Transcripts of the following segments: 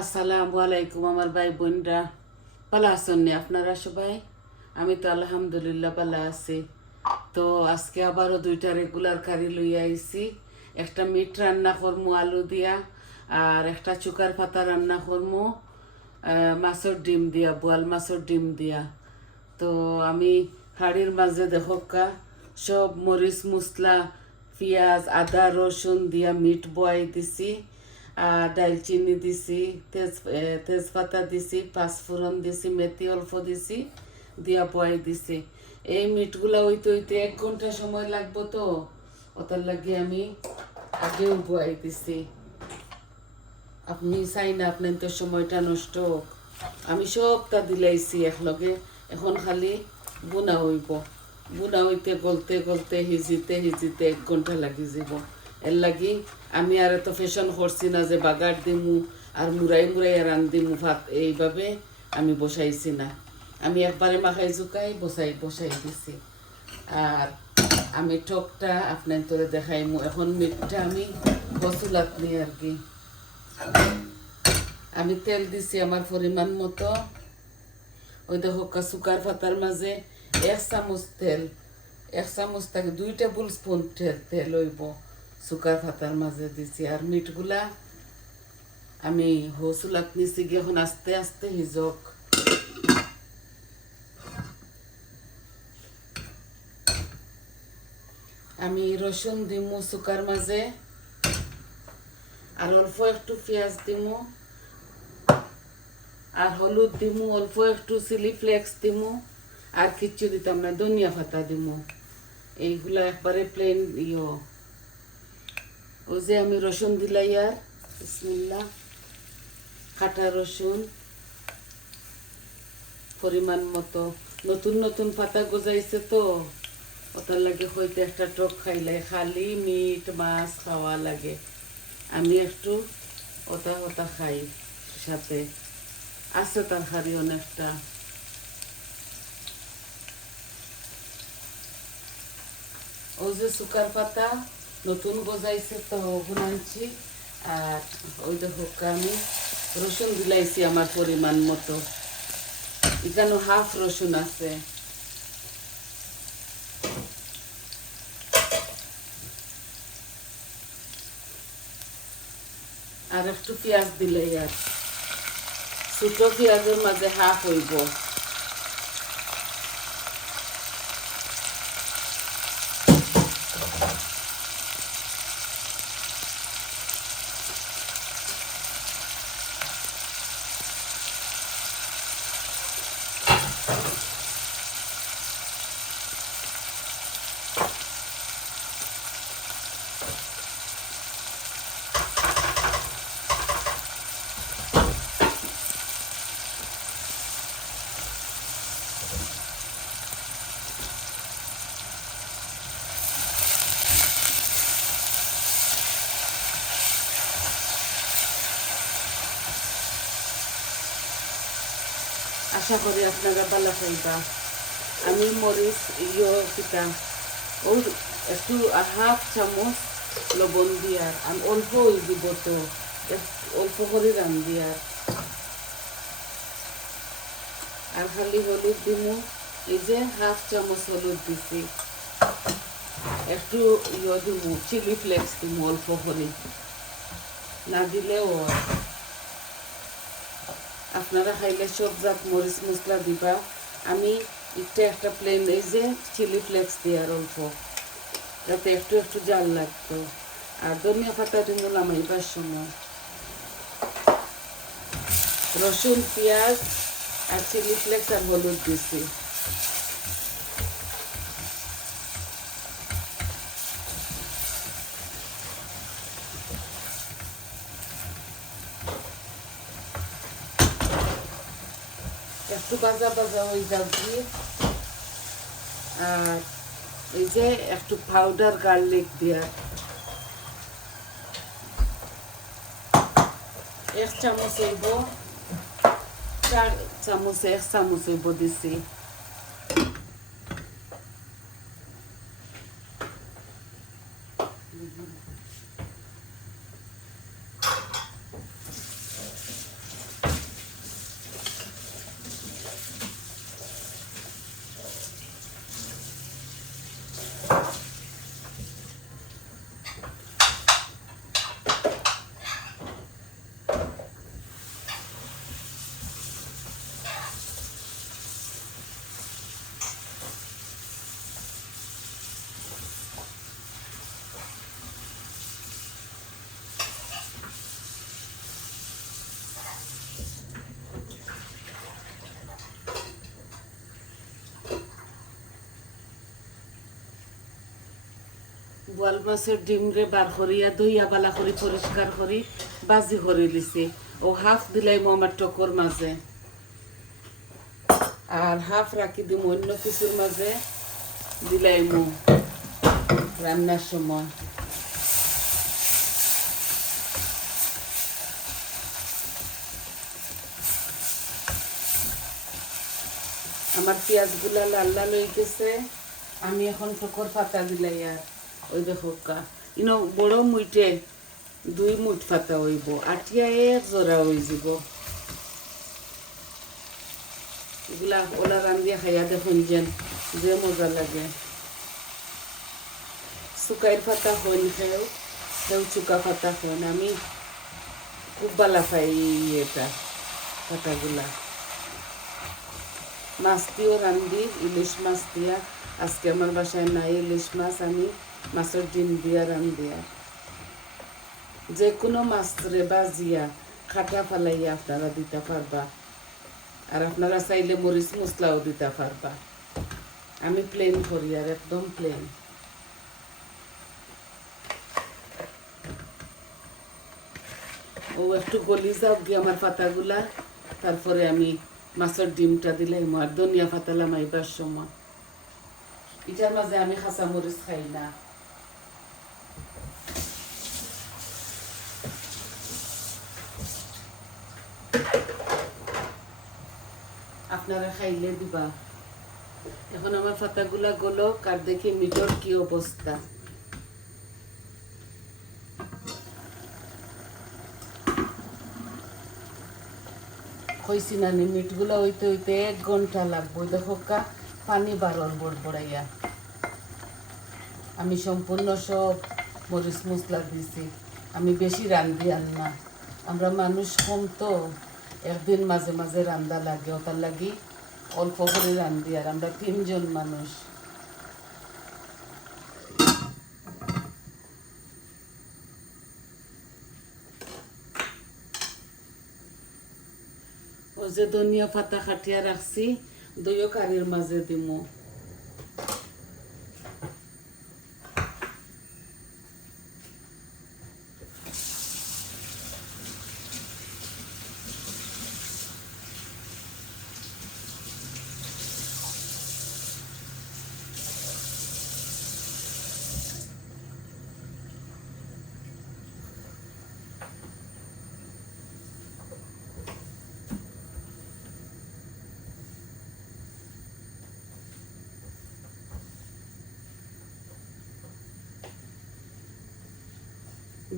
আসসালামু আলাইকুম আমার ভাই বোনরা, ভালো আছেন নি আপনারা সবাই? আমি তো আলহামদুলিল্লাহ ভালো আছি। তো আজকে আবারও দুইটা রেগুলার কারি লইয়া আইছি। একটা মিট রান্না করমু আলু দিয়া, আর একটা চুকার পাতা রান্না করমু মাছের ডিম দিয়া, বোয়াল মাছের ডিম দিয়া। তো আমি হাড়ির মাঝে দেখোকা সব মরিচ মশলা পেঁয়াজ আদা রসুন দিয়া মিট বয়াই দিছি, আর ডালচিনি দিছি, তেজপাতা দিছি, পাঁচফোড়ন দিছি, মেথি অল্প দিছি, দিয়া বয়াই দিছি। এই মিটগুলা হইতে হইতে 1 ঘন্টা সময় লাগবো, তো ওটার লাগে আমি আগেও বয়াই দিছি। আপনি চাই না আপনার তো সময়টা নষ্ট হোক, আমি সবটা দিলাইছি একলগে। এখন খালি বুনা হইব, বুনা হইতে গলতে গলতে হিজিতে হিজিতে 1 ঘন্টা লাগি যাব। এর লাগি আমি আর এত ফ্যাশন করছি না যে বাগার দিমু আর মুড়াই মুড়াই রান্ধিমু ভাত, এইভাবে আমি বসাইছি না। আমি একবারে মাখাই জুকাই বসাই দিছি। আর আমি টকটা আপনার তোরে দেখাইমু। এখন মিটটা আমি বসুলাত নিই আর কি। আমি তেল দিছি আমার পরিমাণ মতো। ওই দেখো সুকার পাতার মাঝে 1 চামচ তেল, 1 চামচ থাকে 2 টেবিল স্পুন তেল হইব সুকার পাতার মাঝে দিছি। আর মিটগুলা আমি হসুলাত নিছি গিয়ে এখন আস্তে আস্তে হিজক। আমি রসুন দিমু সুকার মাঝে, আর অল্প একটু পেঁয়াজ দিমু, আর হলুদ দিমু, অল্প একটু চিলি ফ্লেক্স দিমু, আর কিচ্ছু দিতাম না, ধনিয়া পাতা দিমু। এইগুলা একবারে প্লেন ওই যে আমি রসুন দিলাই, আর বিসমিল্লাহ, কাটা রসুন পরিমাণ মতো। নতুন নতুন পাতা গজাইছে তো ওটার লাগে হইতে একটা টক খাইলে খালি মিট মাছ খাওয়া লাগে। আমি একটু ওটা ওটা খাই সাথে, আছে তরকারি অনেকটা। ও যে সুকার পাতা নতুন গজাইছে তো গুনাইছি। আর ওই দেখো আমি রসুন দিলাইছি আমার পরিমাণ মতো, এখানে হাফ রসুন আছে। আর একটু পেঁয়াজ দিলে, আর ছোটো পেঁয়াজের মাঝে হাফ হইব। আশা করি আপনারা ভালো খাইবা। আমি মরিচ পিঠা ও একটু হাফ চামচ লবণ দিয়ার, আমি অল্প হয়ে দিব তো অল্প করে রান্ধি। আর খালি হলুদ দিমু, এই যে হাফ চামচ হলুদ দিছি। একটু দিমু চিলি ফ্লেক্স দিমু অল্প করে, না দিলেও আপনারা খাইলে সব জাত মরিচ মশলা দিবা। আমি একটা প্লেন এই যে চিলি ফ্লেক্স দিয়ার অল্প, যাতে একটু একটু জাল লাগতো। আর ধনিয়া পাতা দিমু নামাইবার সময়। রসুন পেঁয়াজ আর চিলি ফ্লেক্স আর হলুদ দিছি। একটু ভাজা ভাজা হয়ে যাচ্ছি। আর এই যে একটু পাউডার গার্লিক দিয়া 1 চামচ হইব, 4 চামচে 1 চামচ হইব দিছি। বোয়াল মাছের ডিম রে বার করিয়া দইয়া বালা করি পরিষ্কার করি বাজি করে লিছি ও হাফ দিলাইমো আমার টকর মাঝে আর হাফ রাখি দিম অন্য কিছুর মাঝে দিলাইমো রান্নার সময়। আমার পেঁয়াজগুলা লাল লাল হয়ে গেছে, আমি এখন টকর পাতা দিলাই আর ওই দেখো ইনো বড় মুইটে 2 মুঠ পাতা হইব আটিয়া এক জোড়া হয়ে যাব। এগুলা ওলা রান্ধিয়া খাইয়া দেখুন যেন যে মজা লাগে। চুকাইর পাতা হইন খেয়েও কেউ চুকা পাতা হইন, আমি খুব ভালো পাই এটা পাতাগুলা। মাছ দিয়েও রান্ধি, ইলিশ মাছ দিয়া। আজকে আমার বাসায় নাই ইলিশ মাছ, আমি মাছের ডিম দিয়া রান্ধি। যে কোনো মাছ রে বাজিয়া খাটা ফালাইয়া আপনারা দিতে পারবা, আর আপনারা চাইলে মরিচ মশলাও দিতে পারবা। আমি প্লেন করি আর একদম প্লেন। ও একটু গলি যাও গিয়ে আমার পাতাগুলা, তারপরে আমি মাছের ডিমটা দিলাম আর ধনিয়া পাতা লামাইবার সময়। এটার মাঝে আমি কাঁচা মরিচ খাই না। আপনারা খাইলে দিবা। এখন আমার পাতাগুলা গলো কার দেখি মিটর কি অবস্থা। কইছি না নি মিটগুলো হইতে হইতে 1 ঘন্টা লাগবো। দেখো পানি বারণ বড়বড়াইয়া। আমি সম্পূর্ণ সব মরিচ মশলা দিছি, আমি বেশি রান্ধি আর না। আমরা মানুষ কম তো, একদিন মাঝে মাঝে রান্দা লাগে, ওটার লাগি অল্প করে রান্ধি। আর আমরা 3 জন মানুষ। ও যে ধনিয়া পাতা খাটিয়া রাখছি দইও কারির মাঝে দিমু।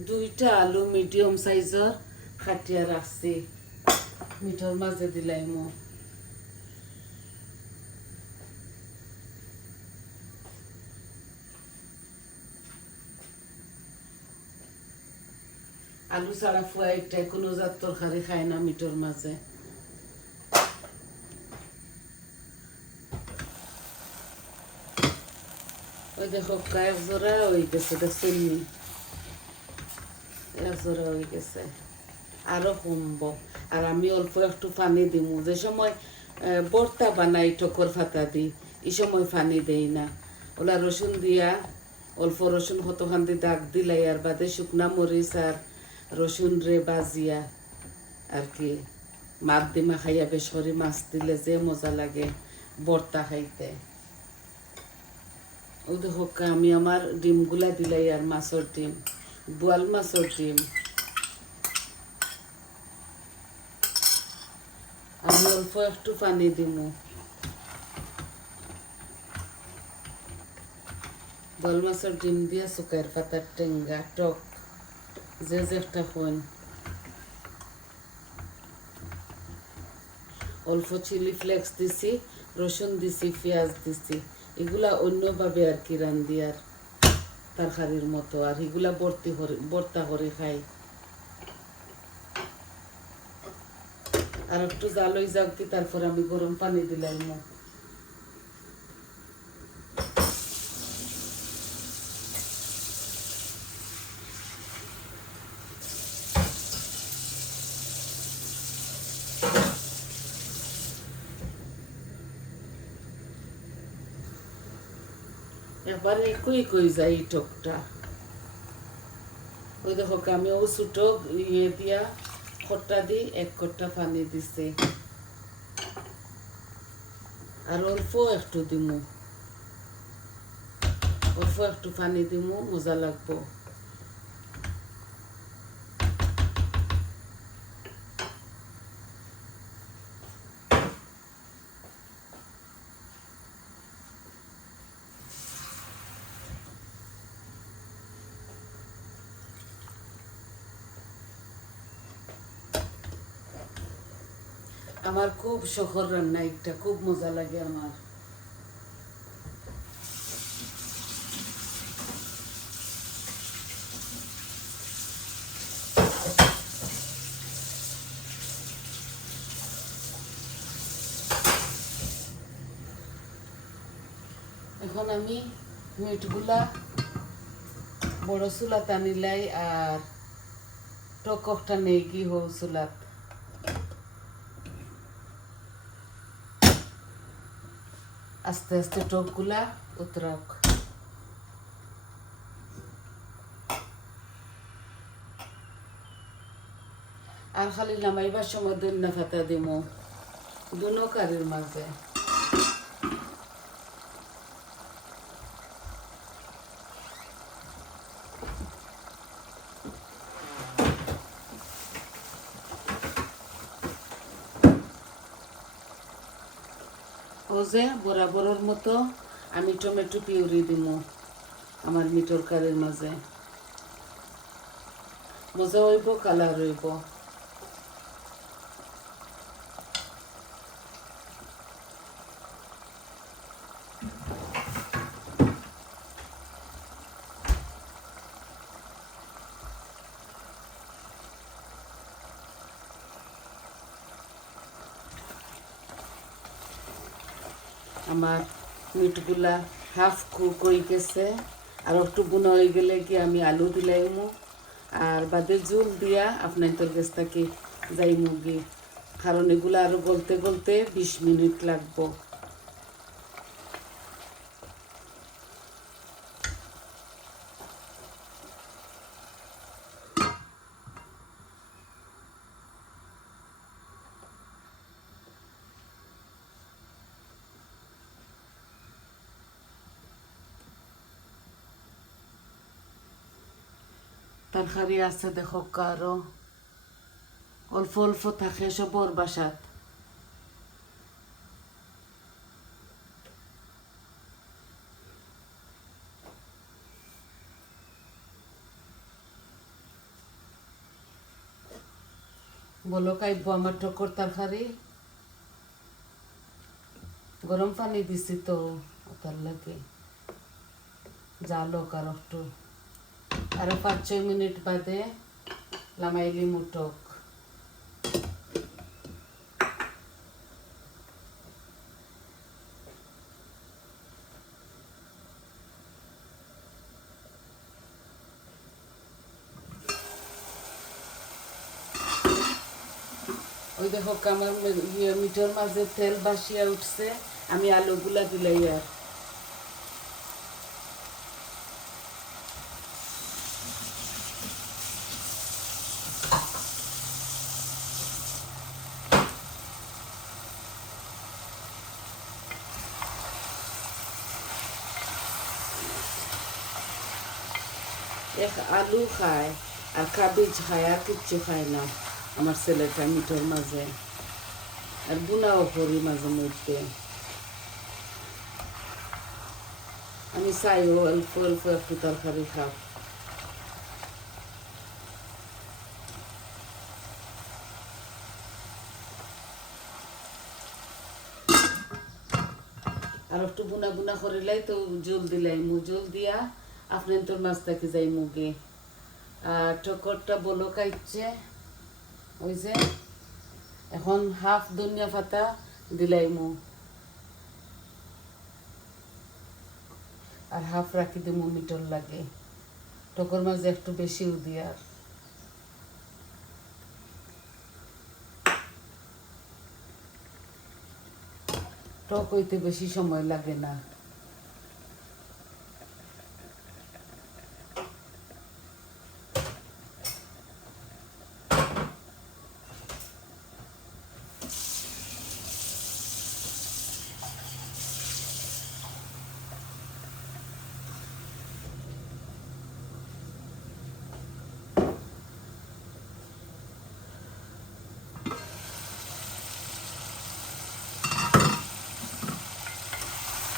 দুইটা আলু মিডিয়াম সাইজর খাটিয়া রাখছি, মিঠর মাঝে দিলাইমো। আলু ছাড়া ফুয়াইটা কোনো জাত তরকারি খায় না মিঠর মাঝে। ওই দেখো এক জোড়া হয়ে গেছে, দেখছেন নি? এক জোড়া হয়ে গেছে, আরো কমবো। আর আমি অল্প একটু পানি দিমু। যে সময় বর্তা বানাই টকর ফাতা দিই, এই সময় পানি দেই না। ওলা রসুন দিয়া অল্প রসুন কতখান দিয়ে দাগ দিলাই, আর বাদে শুকনা মরিচ আর রসুন রে বাজিয়া আর কি মাছ দিমা খাইয়া বেশ করে মাছ দিলে যে মজা লাগে বর্তা খাইতে। ও দেখো আমি আমার ডিমগুলা দিলাই, আর মাছের ডিম, বোয়াল মাছের ডিম। আমি অল্প একটু পানি দিমু। বোয়াল মাছের ডিম দিয়া শুকাইয়ের পাতার টেঙ্গা টক যে একটা হন। অল্প চিলি ফ্লেক্স দিছি, রসুন দিছি, পেঁয়াজ দিছি। এগুলা অন্যভাবে আর কি রান্ধি আর তরকারির মতো, আর এগুলা ভর্তা করে খাই। আর একটু জাল হয়ে যাক, তারপর আমি গরম পানি দিলাম। এবারে কই যায় এই টকটা। ওই দেখো আমি ও ছোটো ইয়ে দিয়া খট্টা দি 1 কট্টা পানি দিছে, আর অল্প একটু দিমু, অল্প একটু পানি দিমু, মজা লাগবো। আমার খুব শখের রান্না, একটা খুব মজা লাগে আমার। এখন আমি মিটগুলা বড় চুলাত আনিলাই, আর টকটা নেই কি হো চুলাত। আস্তে আস্তে টকগুলা উতরাক। আর খালি নামাইবার সময় ধনিয়া পাতা দিমু দুনো কারির মাঝে। ও যে বরাবরের মতো আমি টমেটো পিউরি দিমু আমার মিটর কারির মাঝে। মজা হইব, কালার হইব। আমার মিটগুলা হাফ কুক হয়ে গেছে, আর একটু বুনা হয়ে গেলে কি আমি আলু দিলাইমু, আর বাদে জুল দিয়া আপনার তোর কাছ থেকে যাইমু গি, কারণ এগুলো আরো গলতে গলতে 20 মিনিট লাগবো। তরকারি আছে দেখো, কারো অল্প অল্প থাকে সবর বাসাত। বলো খাইব আমার টকর তরকারি। গরম পানি দিছি তো ওটার লাগে জালো কার একটু, আরো 5-6 মিনিট বাদে লামাইলি মুটক। ওই দেখো আমার মিটর মাঝে তেল বাসিয়া উঠছে, আমি আলুগুলা দিলাই আর এক আলু খায় আর কাবিজ খায়, আর কিচ্ছু খায় না আমার ছেলেটা মিটর মাঝে। আর বুনাও করি মাঝে মধ্যে, আমি চাইও অল্প অল্প একটু তরকারি খাও। আর একটু বুনা বুনা করিলাই তো জল দিলাই, জল দিয়া আপনার তোর মাছ থাকি যাই মুগে। আর টকরটা বলো খাইছে ওই যে, এখন হাফ ধনিয়া পাতা দিলাই মু, আর হাফ রাখি দিমু মিটর লাগে, টকর মাঝে একটু বেশিও দিয়ার। টক হইতে বেশি সময় লাগে না।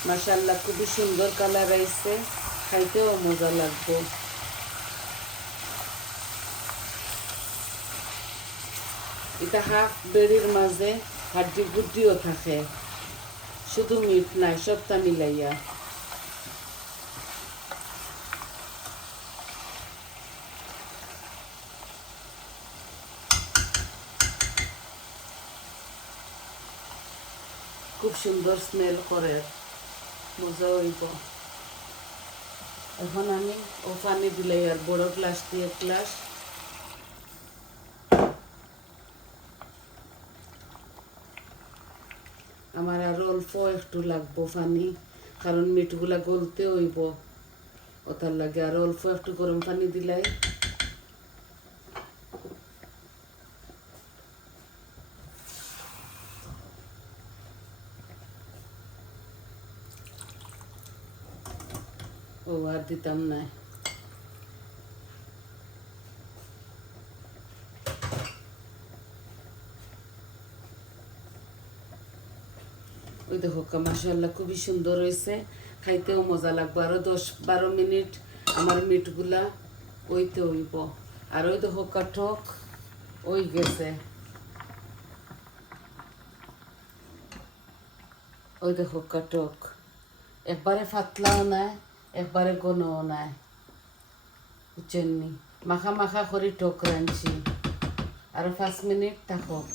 মাশাআল্লাহ খুবই সুন্দর কালার আইছে, খাইতেও মজা লাগবে। এটা হাফ বেড়ির মাঝে হাড্ডি গুড্ডিও থাকে, শুধু মিট নাই, সবটা মিলাইয়া। খুব সুন্দর স্মেল করে, মজা হইব। এখন আমি ও পানি দিলাই আর বড় গ্লাস দিয়ে গ্লাস। আমার আরো অল্প একটু লাগবো পানি, কারণ মিটগুলা গলতে হইব, ওটার লাগে আরো অল্প একটু গরম পানি দিলাই। ও আর দিতাম না। ওই দেখো মাশাআল্লাহ খুবই সুন্দর হয়েছে, খাইতেও মজা লাগবে। আরো 10-12 মিনিট আমার মিটগুলা ওইতে হইব। আর ওই দেখো কাঠক ওই গেছে, ওই দেখো কাঠক একবারে পাতলাও নাই, একবারে ঘনও নাই, বুঝছেন নি? মাখা মাখা করে টক রাঁধছি। আরো 5 মিনিট থাকুক।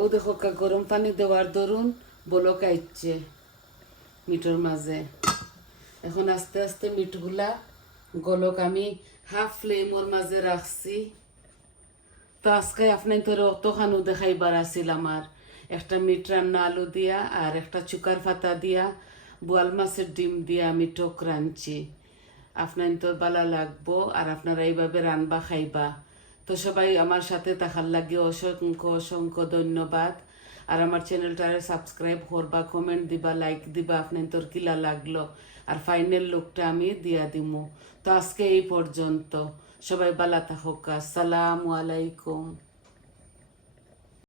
ও দেখো গরম পানি দেওয়ার দরুন বলক আইচ্ছে মিটর মাঝে। এখন আস্তে আস্তে মিটগুলা গলক আমি হাফ ফ্লেমর মাঝে রাখছি। তো আজকে আপনার তোর অতখানো দেখাইবার আসিল আমার। একটা মিট রান্না আলু দিয়া আর একটা চুকার পাতা দিয়া বোয়াল মাছের ডিম দিয়া আমি টক রাঁধছি। আপনার তো ভালো লাগবো, আর আপনারা এইভাবে রানবা খাইবা। তো সবাই আমার সাথে থাকার লাগে অসংখ্য অসংখ্য ধন্যবাদ। আর আমার চ্যানেলটারে সাবস্ক্রাইব করবা, কমেন্ট দিবা, লাইক দিবা, আপনার তোর কিলা লাগলো। আর ফাইনাল লুকটা আমি দিয়া দিমু। তো আজকে এই পর্যন্ত, সবাই ভালো থাকুক। আসসালামু আলাইকুম।